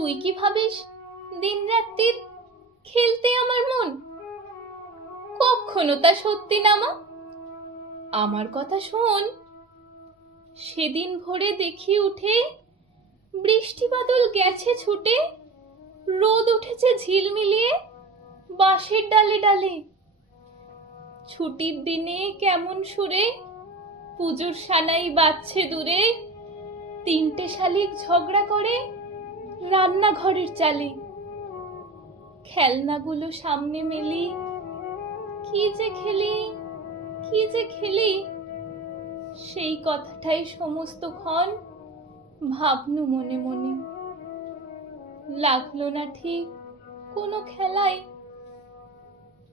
তুই কি ভাবিস দিন রাত্রির খেলতে আমার মন? কখনো তা সত্যি না মা। আমার কথা শোন। সেদিন ভোরে দেখি উঠে বৃষ্টি বাদল গেছে ছুটে, রোদ উঠেছে ঝিলমিলিয়ে বাঁশের ডালে ডালে। ছুটির দিনে কেমন সুরে পুজোর সানাই বাজছে দূরে, তিনটে শালিক ঝগড়া করে রান্নাঘরের চালে। খেলনাগুলো সামনে মেলি, কি যে খেলি কি যে খেলি, সেই কথাটাই সমস্ত ক্ষণ ভাবনু মনে মনে। লাগলো না ঠিক কোনো খেলায়,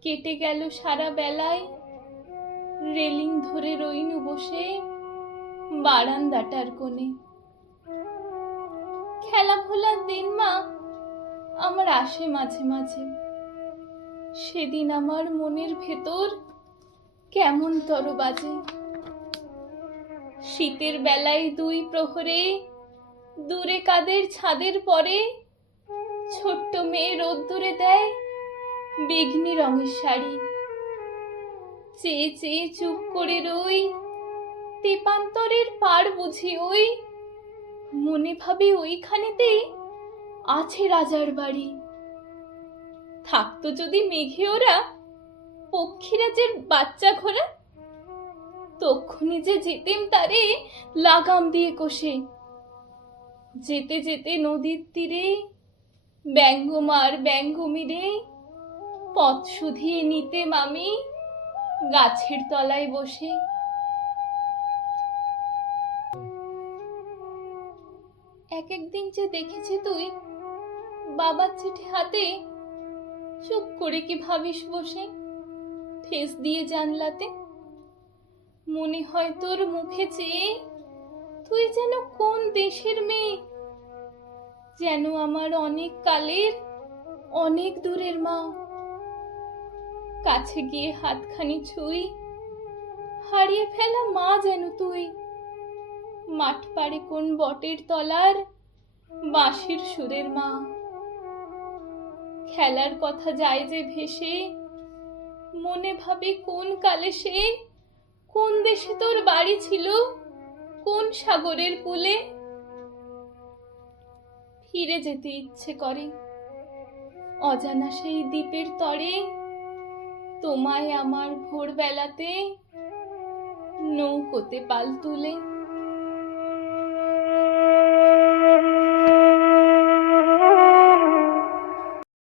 কেটে গেল সারা বেলায় রেলিং ধরে রইনু বসে বারান্দাটার কোণে। খেলা ভোলার দিন মা আমার আসে মাঝে মাঝে, সেদিন আমার মনের ভেতর কেমন তর বাজে। শীতের বেলায় দুই প্রহরে দূরে কাদের ছাদের পরে ছোট্ট মেয়ে রোদ্দুরে দেয় বেগনি রঙের শাড়ি। চেয়ে চেয়ে চুপ করে রই, তেপান্তরের পার বুঝি ওই, মনে ভাবি ওইখানেতেই আছে রাজার বাড়ি। থাকতো যদি মেঘে ওরা পক্ষীরাজের বাচ্চা ঘোড়া, তক্ষুনি যে যেতেম তারে লাগাম দিয়ে কষে। যেতে যেতে নদীর তীরে ব্যঙ্গমার ব্যঙ্গমিরে পথ শুধিয়ে নিতেম আমি গাছের তলায় বসে। এক একদিন যে দেখেছি তুই বাবার চিঠি হাতে চুপ করে কি ভাবিস বসে ঠেস দিয়ে জানলাতে। মনে হয় তোর মুখে চেয়ে তুই যেন কোন দেশের মেয়ে, যেন আমার অনেক কালের অনেক দূরের মা। কাছে গিয়ে হাতখানি ছুঁই, হারিয়ে ফেলা মা যেন তুই। মাঠ পাড়ে কোন বটের তলার বাঁশির সুরের মা। খেলার কথা যায় যে ভেসে, মনে ভাবে কোন কালে সে কোন দেশে তোর বাড়ি ছিল, কোন সাগরের কূলে। ফিরে যেতে ইচ্ছে করে অজানা সেই দ্বীপের তরে, তোমায় আমার ভোরবেলাতে নৌকোতে পাল তুলে।